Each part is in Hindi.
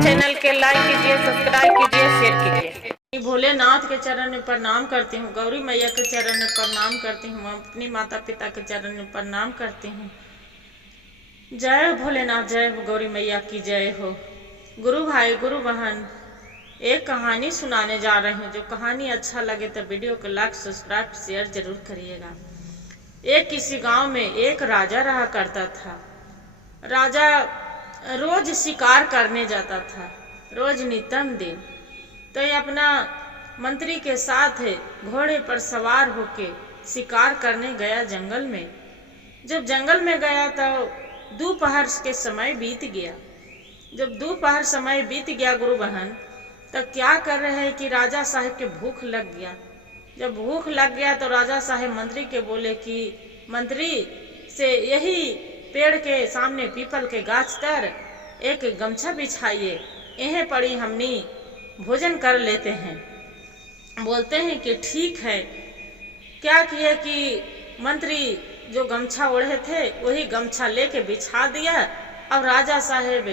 चैनल के लाइक कीजिए, सब्सक्राइब कीजिए, शेयर कीजिए। भोलेनाथ के चरण में प्रणाम करती हूँ, गौरी मैया के चरण में प्रणाम करती हूँ, अपनी माता पिता के चरण में प्रणाम करती हूँ। जय हो भोलेनाथ, जय हो गौरी मैया की जय हो। गुरु भाई गुरु बहन, एक कहानी सुनाने जा रहे हैं। जो कहानी अच्छा लगे तो वीडियो को लाइक सब्सक्राइब शेयर जरूर करिएगा। एक किसी गांव में एक राजा रहा करता था। राजा रोज शिकार करने जाता था, रोज नितम दिन। तो ये अपना मंत्री के साथ घोड़े पर सवार होके शिकार करने गया जंगल में। जब जंगल में गया तो दोपहर के समय बीत गया। जब दोपहर समय बीत गया गुरु बहन, तब क्या कर रहे हैं कि राजा साहब के भूख लग गया। जब भूख लग गया तो राजा साहब मंत्री के बोले कि मंत्री से यही पेड़ के सामने पीपल के गाछ तर एक गमछा बिछाइए, यहीं पड़ी हमनी भोजन कर लेते हैं। बोलते हैं कि ठीक है। क्या किए कि मंत्री जो गमछा ओढ़े थे वही गमछा लेके बिछा दिया और राजा साहेब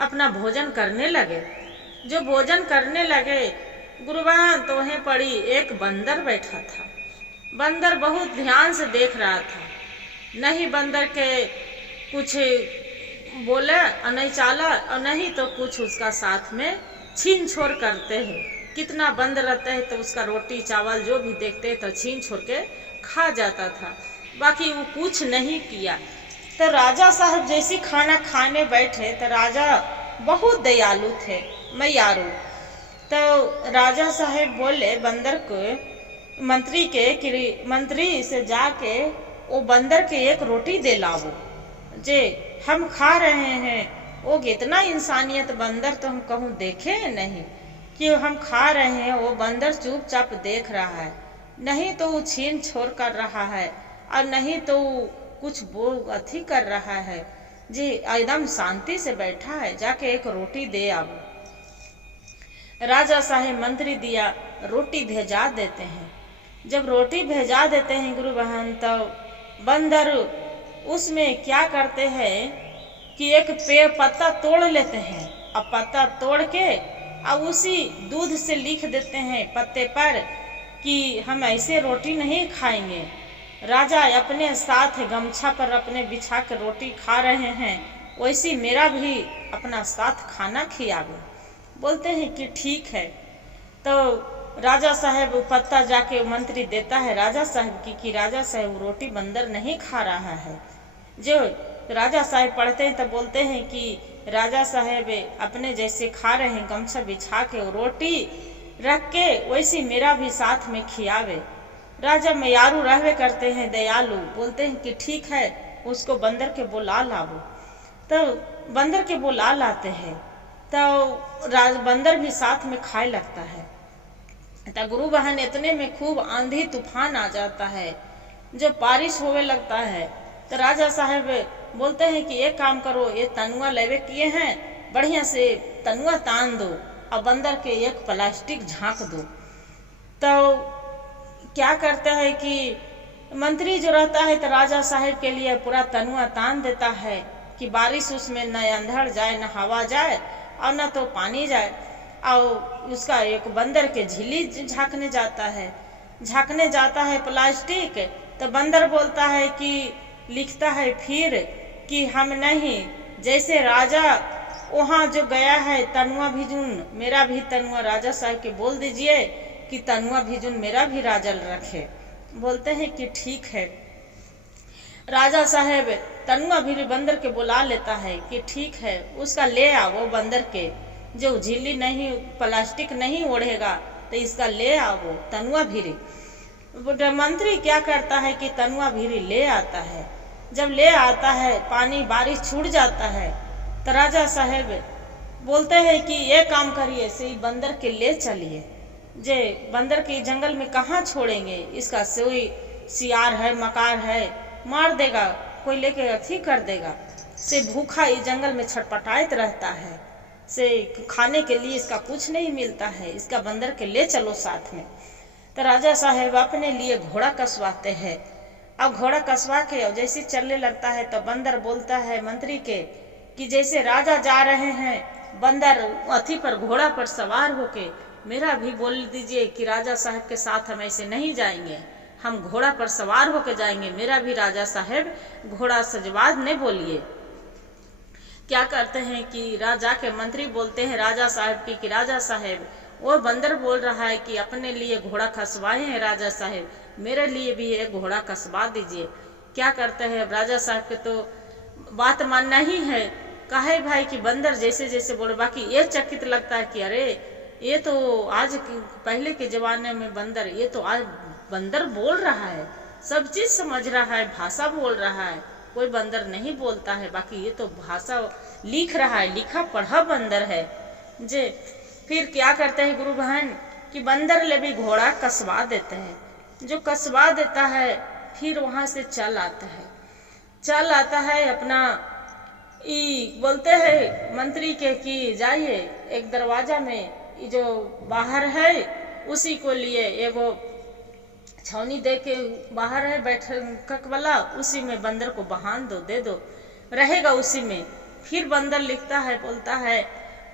अपना भोजन करने लगे। जो भोजन करने लगे गुरुबान, तो वहीं पड़ी एक बंदर बैठा था। बंदर बहुत ध्यान से देख रहा था। नहीं बंदर के कुछ बोले और नहीं चाला, और नहीं तो कुछ उसका साथ में छीन छोड़ करते हैं। कितना बंद रहते हैं तो उसका रोटी चावल जो भी देखते तो छीन छोड़ के खा जाता था, बाकी वो कुछ नहीं किया। तो राजा साहब जैसे खाना खाने बैठे तो राजा बहुत दयालु थे, मैयारू। तो राजा साहब बोले बंदर को, मंत्री के कि मंत्री से जाके वो बंदर के एक रोटी दे लावो, जे हम खा रहे हैं। वो कितना इंसानियत बंदर तो हम कहूँ देखे नहीं कि हम खा रहे हैं। वो बंदर चुपचाप देख रहा है, नहीं तो वो छीन छोड़ कर रहा है और नहीं तो कुछ वो अथी कर रहा है। जी एकदम शांति से बैठा है, जाके एक रोटी दे आओ। राजा साहेब मंत्री दिया, रोटी भेजा देते हैं। जब रोटी भेजा देते हैं गुरु बहन, तो बंदर उसमें क्या करते हैं कि एक पेड़ पत्ता तोड़ लेते हैं और पत्ता तोड़ के और उसी दूध से लिख देते हैं पत्ते पर कि हम ऐसे रोटी नहीं खाएंगे। राजा अपने साथ गमछा पर अपने बिछा कर रोटी खा रहे हैं, वैसी मेरा भी अपना साथ खाना खिलावे। बोलते हैं कि ठीक है। तो राजा साहब पत्ता जाके मंत्री देता है राजा साहब की कि राजा साहब रोटी बंदर नहीं खा रहा है। जो राजा साहब पढ़ते हैं तो बोलते हैं कि राजा साहब अपने जैसे खा रहे हैं गमछा बिछा के रोटी रख के, वैसे मेरा भी साथ में खियावे। राजा मैयारू रहवे करते हैं, दयालु। बोलते हैं कि ठीक है, उसको बंदर के बुला लावो। तो बंदर के बुला लाते हैं तो बंदर भी साथ में खाए लगता है। तो गुरु बहन इतने में खूब आंधी तूफान आ जाता है, जो बारिश होवे लगता है। तो राजा साहब बोलते हैं कि एक काम करो, ये तनुआ लेवे किए हैं, बढ़िया से तनुआ तान दो और बंदर के एक प्लास्टिक झाँक दो। तो क्या करता है कि मंत्री जो रहता है तो राजा साहब के लिए पूरा तनुआ तान देता है कि बारिश उसमें न अंधड़ जाए, न हवा जाए और न तो पानी जाए। और उसका एक बंदर के झिल्ली झाँकने जाता है प्लास्टिक। तो बंदर बोलता है कि लिखता है फिर कि हम नहीं, जैसे राजा वहाँ जो गया है तनुआ भिजुन मेरा भी तनुआ राजा साहब के बोल दीजिए कि तनुआ भिजुन मेरा भी राजा रखे। बोलते हैं कि ठीक है। राजा साहब तनुआ भी बंदर के बुला लेता है कि ठीक है, उसका ले आओ बंदर के, जो झिल्ली नहीं प्लास्टिक नहीं ओढ़ेगा तो इसका ले आओ तनुआ भीरी। मंत्री क्या करता है कि तनुआ भीरी ले आता है। जब ले आता है पानी बारिश छूट जाता है तो राजा साहब बोलते हैं कि ये काम करिए, से बंदर के ले चलिए। जे बंदर के जंगल में कहाँ छोड़ेंगे, इसका सोई सियार है मकार है, मार देगा, कोई लेके अथी कर देगा। से भूखा इस जंगल में छटपटाइत रहता है, से खाने के लिए इसका कुछ नहीं मिलता है, इसका बंदर के ले चलो साथ में। तो राजा साहब अपने लिए घोड़ा कसवाते हैं। अब घोड़ा कसवा के जैसे चलने लगता है तो बंदर बोलता है मंत्री के कि जैसे राजा जा रहे हैं बंदर अथी पर घोड़ा पर सवार होके, मेरा भी बोल दीजिए कि राजा साहब के साथ हम ऐसे नहीं जाएंगे, हम घोड़ा पर सवार होके जाएंगे, मेरा भी राजा साहब घोड़ा सजवा ने बोलिए। क्या करते हैं कि राजा के मंत्री बोलते हैं राजा साहब की कि राजा साहब, वो बंदर बोल रहा है कि अपने लिए घोड़ा खसवाए हैं राजा साहब, मेरे लिए भी एक घोड़ा कसवा दीजिए। क्या करते हैं राजा साहब के तो बात मानना ही है, काहे भाई कि बंदर जैसे जैसे बोले, बाकी ये चकित लगता है कि अरे ये तो आज पहले के जमाने में बंदर, ये तो आज बंदर बोल रहा है, सब चीज समझ रहा है, भाषा बोल रहा है। कोई बंदर नहीं बोलता है, बाकी ये तो भाषा लिख रहा है, लिखा पढ़ा बंदर है जे। फिर क्या करते हैं गुरु बहन कि बंदर ले भी घोड़ा कसवा देते हैं, जो कसवा देता है फिर वहां से चल आता है अपना बोलते हैं मंत्री के कि जाइए एक दरवाजा में जो बाहर है उसी को लिए एगो छौनी दे के बाहर है बैठक वाला, उसी में बंदर को बहान दो, दे दो, रहेगा उसी में। फिर बंदर लिखता है, बोलता है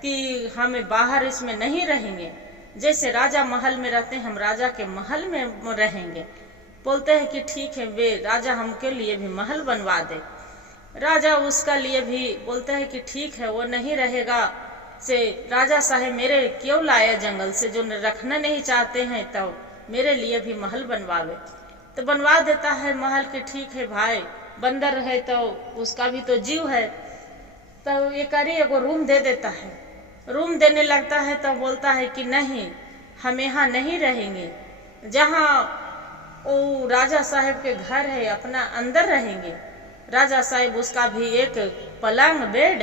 कि हमें बाहर इसमें नहीं रहेंगे, जैसे राजा महल में रहते हैं हम राजा के महल में रहेंगे। बोलते हैं कि ठीक है, वे राजा हमके लिए भी महल बनवा दे। राजा उसका लिए भी बोलते हैं कि ठीक है, वो नहीं रहेगा से राजा साहब मेरे क्यों लाए जंगल से, जो रखना नहीं चाहते हैं तो मेरे लिए भी महल बनवावे। तो बनवा देता है महल के, ठीक है भाई, बंदर है तो उसका भी तो जीव है, तो ये करी एगो रूम दे देता है। रूम देने लगता है तो बोलता है कि नहीं, हम यहाँ नहीं रहेंगे, जहाँ वो राजा साहब के घर है अपना अंदर रहेंगे। राजा साहब उसका भी एक पलंग बेड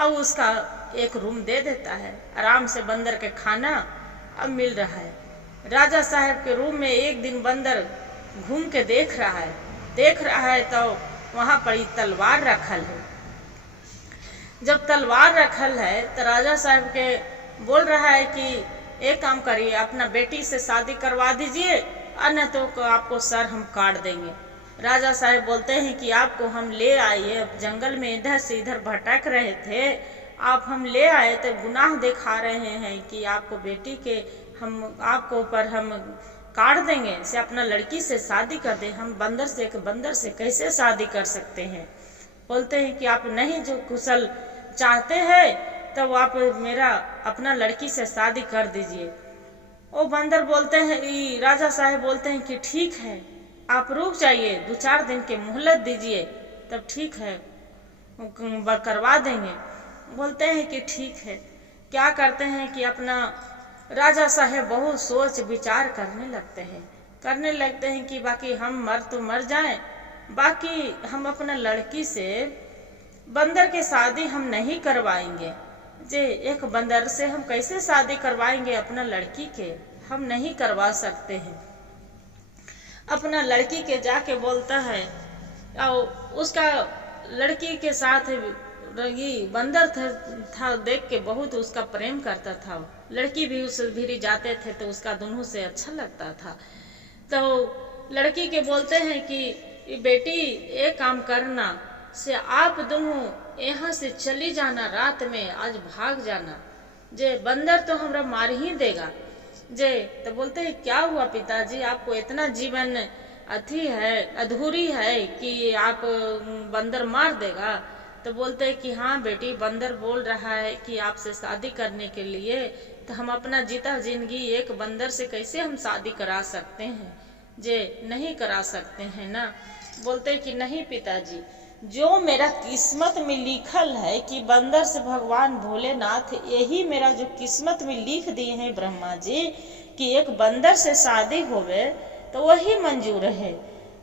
और उसका एक रूम दे देता है, आराम से बंदर के खाना अब मिल रहा है। राजा साहब के रूम में एक दिन बंदर घूम के देख रहा है तो वहां पर तलवार रखल है। जब तलवार रखल है तो राजा साहब के बोल रहा है कि एक काम करिए, अपना बेटी से शादी करवा दीजिए, अन्य तो आपको सर हम काट देंगे। राजा साहब बोलते हैं कि आपको हम ले आए, जंगल में इधर से इधर भटक रहे थे, आप हम ले आए तो गुनाह दिखा रहे हैं कि आपको बेटी के हम आपको ऊपर हम काट देंगे, से अपना लड़की से शादी कर दे। हम बंदर से कैसे शादी कर सकते हैं। बोलते हैं कि आप नहीं जो कुशल चाहते हैं तो आप मेरा अपना लड़की से शादी कर दीजिए। वो बंदर बोलते हैं, राजा साहब बोलते हैं कि ठीक है, आप रुक जाइए, 2-4 दिन के मोहलत दीजिए, तब ठीक है करवा देंगे। बोलते हैं कि ठीक है। क्या करते हैं कि अपना राजा साहब बहुत सोच विचार करने लगते हैं कि बाकी हम मर तो मर जाएं, बाकी हम अपना लड़की से बंदर की शादी हम नहीं करवाएंगे। जे एक बंदर से हम कैसे शादी करवाएंगे अपना लड़की के, हम नहीं करवा सकते हैं। अपना लड़की के जाके बोलता है, और उसका लड़की के साथ बंदर था देख के बहुत उसका प्रेम करता था। लड़की भी उस भीरी जाते थे तो उसका दोनों से अच्छा लगता था। तो लड़की के बोलते हैं कि बेटी एक काम करना, से आप दोनों यहाँ से चली जाना, रात में आज भाग जाना, जे बंदर तो हमरा मार ही देगा। जे तो बोलते हैं क्या हुआ पिताजी, आपको इतना जीवन अथी है, अधूरी है कि आप बंदर मार देगा। तो बोलते हैं कि हाँ बेटी, बंदर बोल रहा है कि आपसे शादी करने के लिए, तो हम अपना जीता जिंदगी एक बंदर से कैसे हम शादी करा सकते हैं, जे नहीं करा सकते हैं ना। बोलते हैं कि नहीं पिताजी, जो मेरा किस्मत में लिखल है कि बंदर से भगवान भोलेनाथ यही मेरा जो किस्मत में लिख दिए हैं ब्रह्मा जी कि एक बंदर से शादी होवे तो वही मंजूर है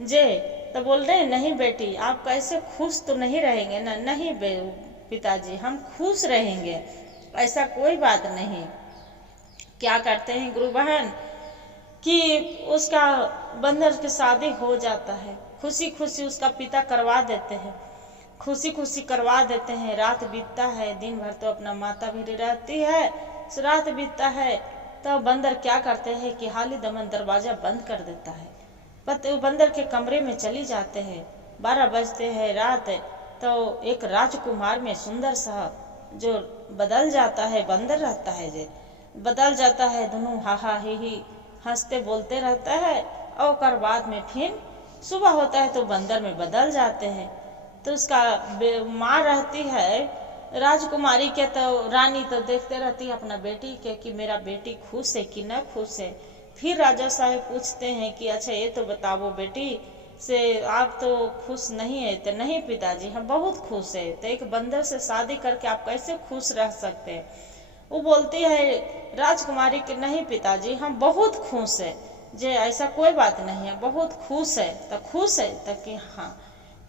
जे। तो बोल रहे हैं नहीं बेटी, आप कैसे खुश तो नहीं रहेंगे ना। नहीं पिताजी, हम खुश रहेंगे, ऐसा कोई बात नहीं। क्या करते हैं गुरु बहन कि उसका बंदर की शादी हो जाता है, खुशी खुशी उसका पिता करवा देते हैं, खुशी खुशी करवा देते हैं। रात बीतता है, दिन भर तो अपना माता भी रहती है, रात बीतता है तो बंदर क्या करते हैं कि हाली दमन दरवाजा बंद कर देता है। बंदर के कमरे में चली जाते हैं, 12 बजते हैं रात, तो एक राजकुमार में सुंदर सा जो बदल जाता है, बंदर रहता है जे बदल जाता है, दोनों हा हा ही हंसते बोलते रहता है। और कर बाद में फिर सुबह होता है तो बंदर में बदल जाते हैं। तो उसका माँ रहती है राजकुमारी के, तो रानी तो देखते रहती है अपना बेटी के कि मेरा बेटी खुश है कि न खुश है। फिर राजा साहब पूछते हैं कि अच्छा ये तो बताओ बेटी से आप तो खुश नहीं है? तो नहीं पिताजी हम बहुत खुश है। तो एक बंदर से शादी करके आप कैसे खुश रह सकते हैं? वो बोलती है राजकुमारी कि नहीं पिताजी हम बहुत खुश है, जे ऐसा कोई बात नहीं है, बहुत खुश है। तो खुश है तो कि हाँ।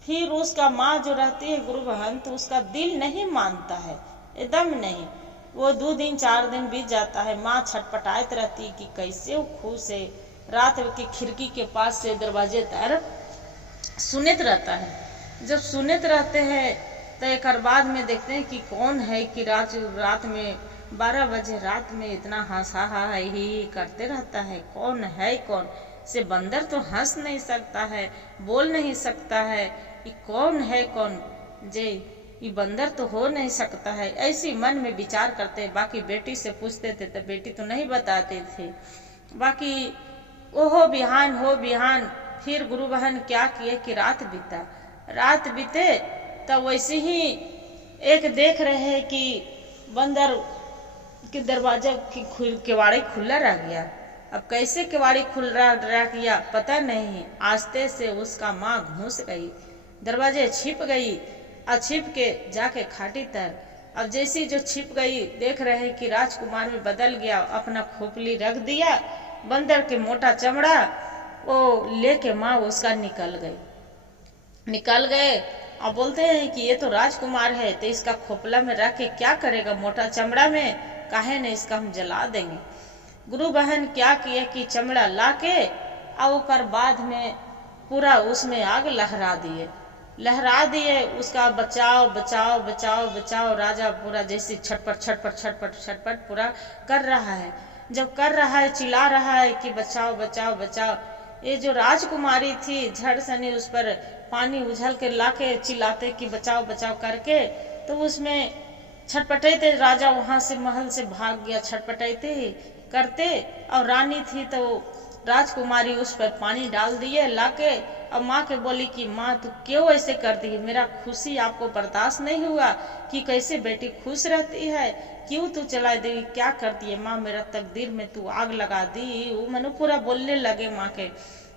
फिर उसका माँ जो रहती है गुरु बहन, तो उसका दिल नहीं मानता है, एकदम नहीं। वो 2 दिन 4 दिन बीत जाता है, माँ छटपटाइत रहती है कि कैसे वो खुश है। रात की खिड़की के पास से दरवाजे तर सुनत रहता है। जब सुनत रहते हैं तो एक बाद में देखते हैं कि कौन है कि रात में 12 बजे रात में इतना हंसा ही करते रहता है। कौन है कौन से? बंदर तो हंस नहीं सकता है, बोल नहीं सकता है, ये कौन है कौन जे? ये बंदर तो हो नहीं सकता है, ऐसी मन में विचार करते। बाकी बेटी से पूछते थे तो बेटी तो नहीं बताते थे। बाकी वो हो बिहान फिर गुरु बहन क्या किए कि रात बीते तो वैसे ही एक देख रहे हैं कि बंदर के दरवाजा की केवाड़ी खुला रह गया। अब कैसे केवाड़ी खुल रह गया पता नहीं। आस्ते से उसका माँ घुस गई, दरवाजे छिप गई और छिप के जाके खाटी तर। अब जैसी जो छिप गई देख रहे हैं कि राजकुमार में बदल गया, अपना खोपली रख दिया, बंदर के मोटा चमड़ा वो लेके माँ उसका निकल गए। अब बोलते हैं कि ये तो राजकुमार है, तो इसका खोपला में रख के क्या करेगा? मोटा चमड़ा में काहे नहीं, इसका हम जला देंगे। गुरु बहन क्या किए कि चमड़ा ला के और बाद में पूरा उसमें आग लहरा दिए। उसका बचाओ बचाओ बचाओ बचाओ। राजा पूरा जैसे छटपट पूरा कर रहा है। जब कर रहा है चिल्ला रहा है कि बचाओ बचाओ बचाओ। ये जो राजकुमारी थी झड़ सनी उस पर पानी उछल के लाके चिल्लाते कि बचाओ बचाओ करके, तो उसमें छटपटाते। राजा वहां से महल से भाग गया छटपटाते करते। और रानी थी तो राजकुमारी उस पर पानी डाल दिए लाके। अब माँ के बोली कि माँ तू क्यों ऐसे कर दी? मेरा खुशी आपको बर्दाश्त नहीं हुआ कि कैसे बेटी खुश रहती है? क्यों तू चला दी? क्या करती है माँ? मेरा तकदीर में तू आग लगा दी। वो मनु पूरा बोलने लगे माँ के।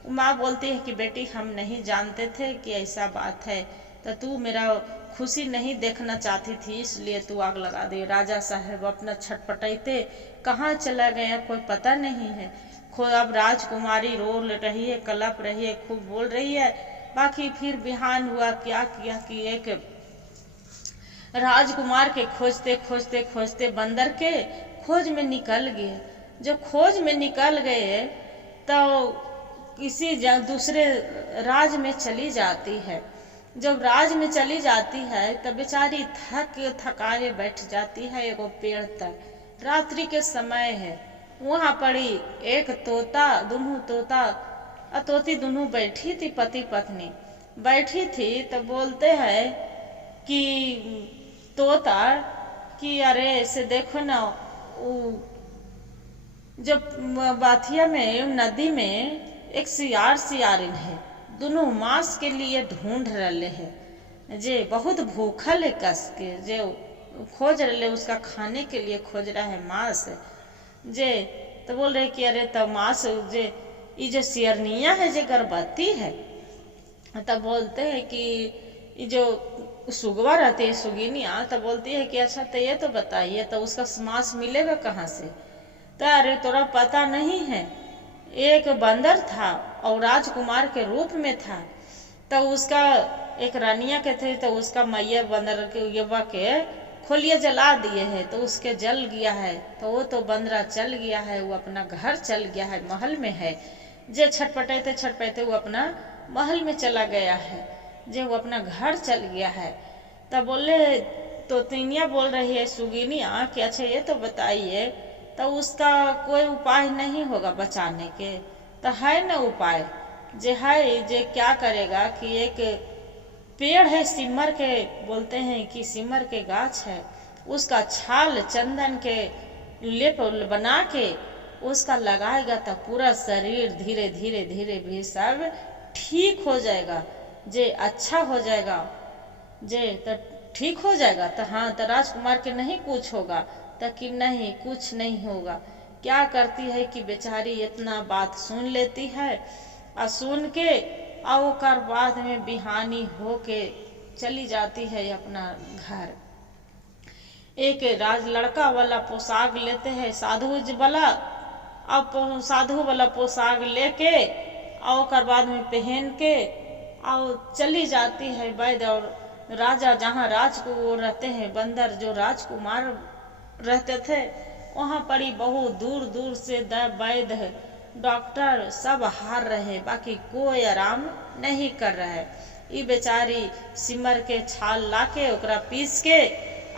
माँ बोलती है कि बेटी हम नहीं जानते थे कि ऐसा बात है, तो तू मेरा खुशी नहीं देखना चाहती थी इसलिए तू आग लगा दी। राजा साहब अपना छटपटाते कहाँ चला गया कोई पता नहीं है। अब राजकुमारी रो रही है, कलप रही है, खूब बोल रही है। बाकी फिर बिहान हुआ, क्या किया कि एक राजकुमार के खोजते बंदर के खोज में निकल गए। जब खोज में निकल गए तो किसी दूसरे राज में चली जाती है। जब राज में चली जाती है तब बेचारी थकाए बैठ जाती है एगो पेड़ तर। रात्रि के समय है, वहाँ पड़ी एक तोता तोती दोनों बैठी थी, पति पत्नी बैठी थी। तो बोलते हैं कि तोता कि अरे ऐसे देखो ना, जब बाथिया में नदी में एक सियारिन है, दोनों मांस के लिए ढूंढ रहे हैं। जे बहुत भूखल है, कस के जे खोज रहे उसका खाने के लिए खोज रहा है मांस जे। तो बोल रहे कि अरे तब मांस जे ये जो सियरनिया है जे गर्भवती है। तब बोलते हैं कि ये जो सुगवा रहती है सुगिनिया, तो बोलती है कि अच्छा तो ये तो बताइए तो उसका मांस मिलेगा कहाँ से? तो अरे तोरा पता नहीं है, एक बंदर था और राजकुमार के रूप में था। तो उसका एक रानिया के थे, तो उसका मैया बंदर के युवा के खोलिए जला दिए हैं, तो उसके जल गया है। तो वो तो बंदरा चल गया है, वो अपना घर चल गया है, महल में है। जे छटपटाते वो अपना महल में चला गया है, जे वो अपना घर चल गया है। तब बोले तो तीनिया बोल रही है सुगिनिया कि अच्छा ये तो बताइए तो उसका कोई उपाय नहीं होगा बचाने के? तो है न उपाय, जे है जे क्या करेगा कि एक पेड़ है सिमर के, बोलते हैं कि सिमर के गाछ है, उसका छाल चंदन के लेप बना के उसका लगाएगा तो पूरा शरीर धीरे धीरे धीरे भी सब ठीक हो जाएगा, जे अच्छा हो जाएगा, जे तो ठीक हो जाएगा। तो हाँ, तो राजकुमार के नहीं कुछ होगा, तो कि नहीं कुछ नहीं होगा। क्या करती है कि बेचारी इतना बात सुन लेती है, और सुन के और बाद में बिहानी हो के चली जाती है अपना घर। एक राज लड़का वाला पोशाक लेते हैं साधु वाला, अब साधु वाला पोशाक लेके और बाद में पहन के और चली जाती है वैद्य। और राजा जहाँ राज को रहते हैं, बंदर जो राजकुमार रहते थे, वहाँ पड़ी बहुत दूर दूर से वैद्य डॉक्टर सब हार रहे, बाकी कोई आराम नहीं कर रहा है। ये बेचारी सिमर के छाल लाके ओकरा पीस के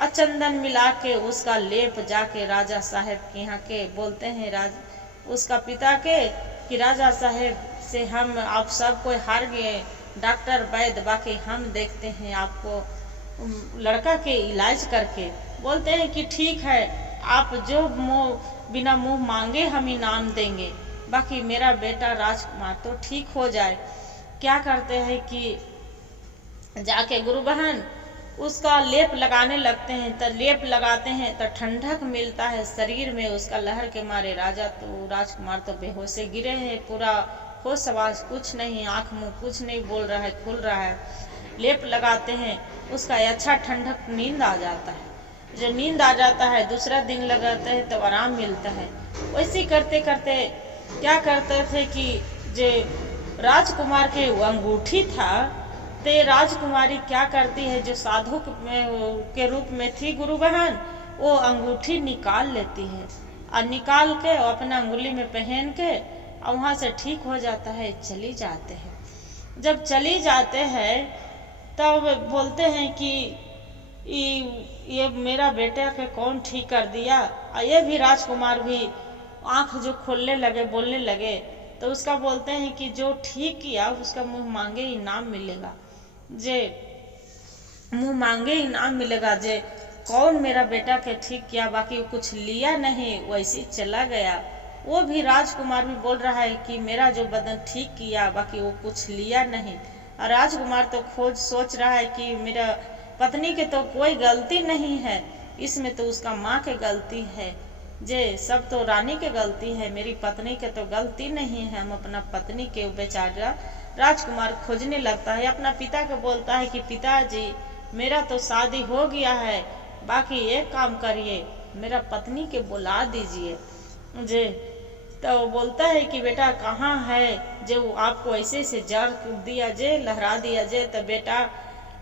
चंदन मिला के उसका लेप जाके राजा साहेब के यहाँ के बोलते हैं, उसका पिता के कि राजा साहेब से हम आप सब कोई हार गए, डॉक्टर वैद्य, बाकी हम देखते हैं आपको लड़का के इलाज करके। बोलते हैं कि ठीक है, आप जो बिना मुंह मांगे हम इनाम देंगे, बाकी मेरा बेटा राजकुमार तो ठीक हो जाए। क्या करते हैं कि जाके गुरु बहन उसका लेप लगाने लगते हैं। तो लेप लगाते हैं तो ठंडक मिलता है शरीर में, उसका लहर के मारे राजकुमार तो बेहोश गिरे हैं, पूरा होश आवाज कुछ नहीं, आंख मुंह कुछ नहीं बोल रहा है, खुल रहा है। लेप लगाते हैं, उसका अच्छा ठंडक नींद आ जाता है। जो नींद आ जाता है दूसरा दिन लगाते हैं तो आराम मिलता है। वैसे करते करते क्या करते थे कि जो राजकुमार के अंगूठी था, ते राजकुमारी क्या करती है, जो साधु के रूप में थी गुरु बहन, वो अंगूठी निकाल लेती है और निकाल के अपना अंगुली में पहन के और वहाँ से ठीक हो जाता है, चली जाते हैं। जब चली जाते हैं तब बोलते हैं कि ये मेरा बेटा के कौन ठीक कर दिया। और ये भी राजकुमार भी आंख जो खोलने लगे, बोलने लगे, तो उसका बोलते हैं कि जो ठीक किया उसका मुंह मांगे इनाम मिलेगा, जे मुंह मांगे इनाम मिलेगा। जे कौन मेरा बेटा के ठीक किया, बाकी वो कुछ लिया नहीं, वैसे चला गया। वो भी राजकुमार भी बोल रहा है कि मेरा जो बदन ठीक किया, बाकी वो कुछ लिया नहीं। और राजकुमार तो सोच रहा है कि मेरा पत्नी के तो कोई गलती नहीं है, इसमें तो उसका माँ के गलती है, जे सब तो रानी के गलती है, मेरी पत्नी के तो गलती नहीं है। हम अपना पत्नी के बेचारा राजकुमार खोजने लगता है, अपना पिता को बोलता है कि पिताजी मेरा तो शादी हो गया है, बाकी एक काम करिए, मेरा पत्नी के बुला दीजिए। जे तो बोलता है कि बेटा कहाँ है, जो आपको ऐसे से जर दिया, जे लहरा दिया, जे तो बेटा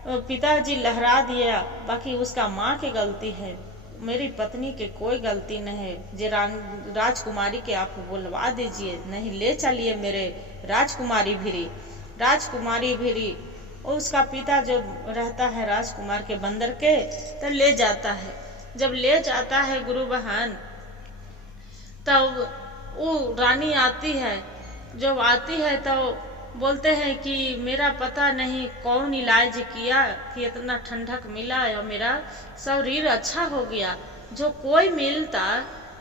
पिताजी लहरा दिया, बाकी उसका माँ की गलती है, मेरी पत्नी के कोई गलती नहीं है। जे राजकुमारी के आप बुलवा दीजिए, नहीं ले चलिए मेरे राजकुमारी भिरी। और उसका पिता जो रहता है राजकुमार के बंदर के, तो ले जाता है। जब ले जाता है गुरु बहन, तब वो रानी आती है। जब आती है तो बोलते हैं कि मेरा पता नहीं कौन इलाज किया कि इतना ठंडक मिला और मेरा शरीर अच्छा हो गया। जो कोई मिलता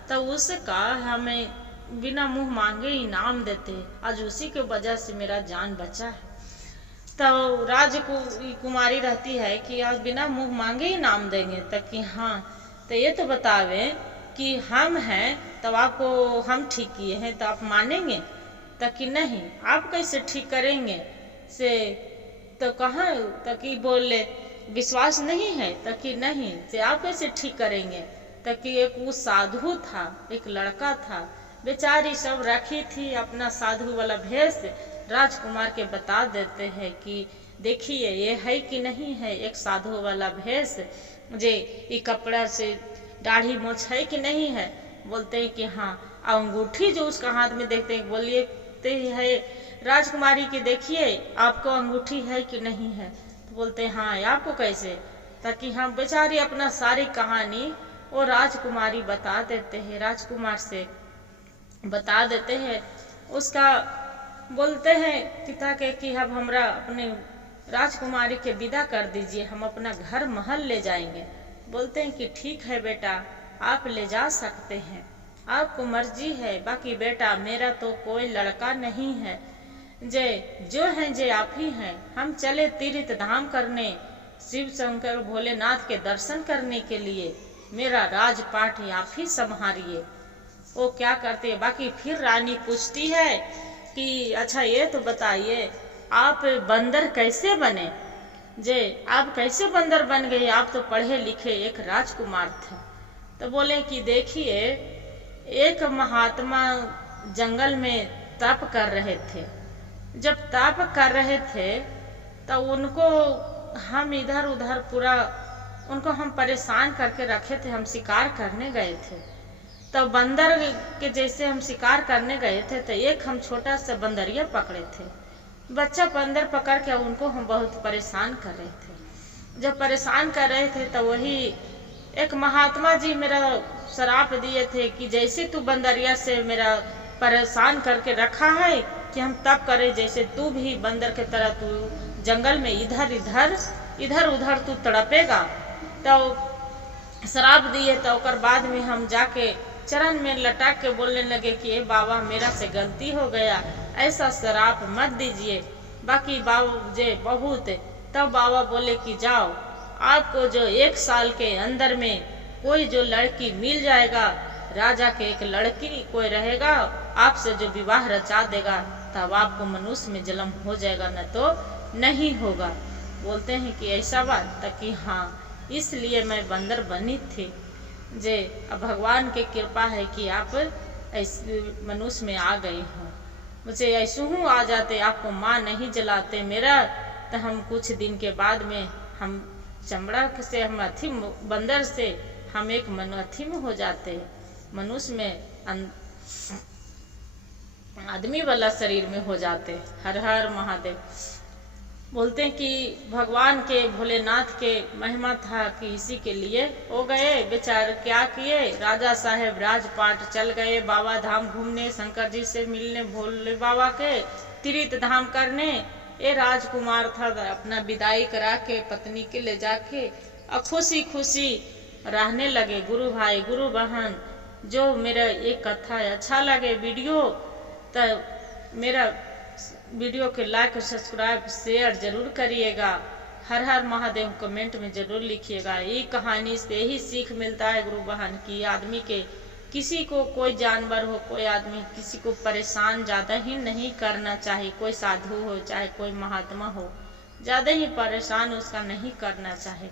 तो उसका हमें बिना मुंह मांगे इनाम देते, आज उसी के वजह से मेरा जान बचा है। तो राजकुमारी रहती है कि आज बिना मुंह मांगे इनाम देंगे, तब कि हाँ, तो ये तो बतावे कि हम हैं तब आपको हम ठीक किए हैं तो आप मानेंगे, तब कि नहीं आप कैसे ठीक करेंगे से, तो कहाँ तक कि बोले विश्वास नहीं है, तब कि नहीं से आप कैसे ठीक करेंगे। तब कि एक वो साधु था, एक लड़का था, बेचारी सब रखी थी अपना साधु वाला भेष, राजकुमार के बता देते हैं कि देखिए ये है कि नहीं है एक साधु वाला भेष, मुझे ये कपड़ा से दाढ़ी मोछ है कि नहीं है। बोलते हैं कि हाँ। अंगूठी जो उसका हाथ में देखते हैं, बोलिए है राजकुमारी की, देखिए आपको अंगूठी है कि नहीं है। तो बोलते हैं हाँ, आपको कैसे, ताकि हम बेचारी अपना सारी कहानी वो राजकुमारी बता देते हैं, राजकुमार से बता देते हैं। उसका बोलते हैं पिता के कि अब हमरा अपने राजकुमारी के विदा कर दीजिए, हम अपना घर महल ले जाएंगे। बोलते हैं कि ठीक है बेटा, आप ले जा सकते हैं, आपको मर्जी है, बाकी बेटा मेरा तो कोई लड़का नहीं है, जो हैं जे आप ही हैं। हम चले तीर्थ धाम करने, शिव शंकर भोलेनाथ के दर्शन करने के लिए, मेरा राजपाट आप ही संभालिए। वो क्या करते हैं। बाकी फिर रानी पूछती है कि अच्छा ये तो बताइए, आप बंदर कैसे बने? आप कैसे बंदर बन गए? आप तो पढ़े लिखे एक राजकुमार थे। तो बोले कि देखिए, एक महात्मा जंगल में तप कर रहे थे। जब तप कर रहे थे तो उनको हम इधर उधर पूरा उनको हम परेशान करके रखे थे। हम शिकार करने गए थे, तो बंदर के जैसे हम शिकार करने गए थे, तो एक हम छोटा सा बंदरिया पकड़े थे। बच्चा बंदर पकड़ के उनको हम बहुत परेशान कर रहे थे। जब परेशान कर रहे थे तो वही एक महात्मा जी मेरा श्राप दिए थे कि जैसे तू बंदरिया से मेरा परेशान करके रखा है कि हम तब करे, जैसे तू भी बंदर के तरह तू जंगल में इधर उधर तू तड़पेगा। तो श्राप दिए। तो बाद में हम जाके चरण में लटक के बोलने लगे कि ए बाबा, मेरा से गलती हो गया, ऐसा श्राप मत दीजिए। बाकी बाबू जे बहुत। तब बाबा बोले कि जाओ, आपको जो 1 साल के अंदर में कोई जो लड़की मिल जाएगा, राजा के एक लड़की कोई रहेगा, आपसे जो विवाह रचा देगा, तब आपको मनुष्य में जन्म हो जाएगा, न तो नहीं होगा। बोलते हैं कि ऐसा बात, ताकि हाँ, इसलिए मैं बंदर बनी थी। अब भगवान की कृपा है कि आप ऐसे मनुष्य में आ गए हो। मुझे ऐसे हूँ आ जाते, आपको माँ नहीं जलाते मेरा, तो हम कुछ दिन के बाद में हम चमड़ा से हम बंदर से हम एक अथी में हो जाते, मनुष्य में आदमी वाला शरीर में हो जाते। हर हर महादेव। बोलते हैं कि भगवान के भोलेनाथ के महिमा था कि इसी के लिए हो गए। बेचारे क्या किए, राजा साहेब राजपाट चल गए, बाबा धाम घूमने, शंकर जी से मिलने, भोले बाबा के तीर्थ धाम करने। ये राजकुमार था, अपना विदाई करा के पत्नी के ले जाके और खुशी खुशी रहने लगे। गुरु भाई गुरु बहन, जो मेरा ये कथा अच्छा लगे वीडियो, तो मेरा वीडियो के लाइक सब्सक्राइब शेयर जरूर करिएगा। हर हर महादेव कमेंट में जरूर लिखिएगा। ये कहानी से ही सीख मिलता है गुरु बहन की आदमी के, किसी को कोई जानवर हो, कोई आदमी किसी को परेशान ज़्यादा ही नहीं करना चाहिए। कोई साधु हो चाहे कोई महात्मा हो, ज़्यादा ही परेशान उसका नहीं करना चाहिए।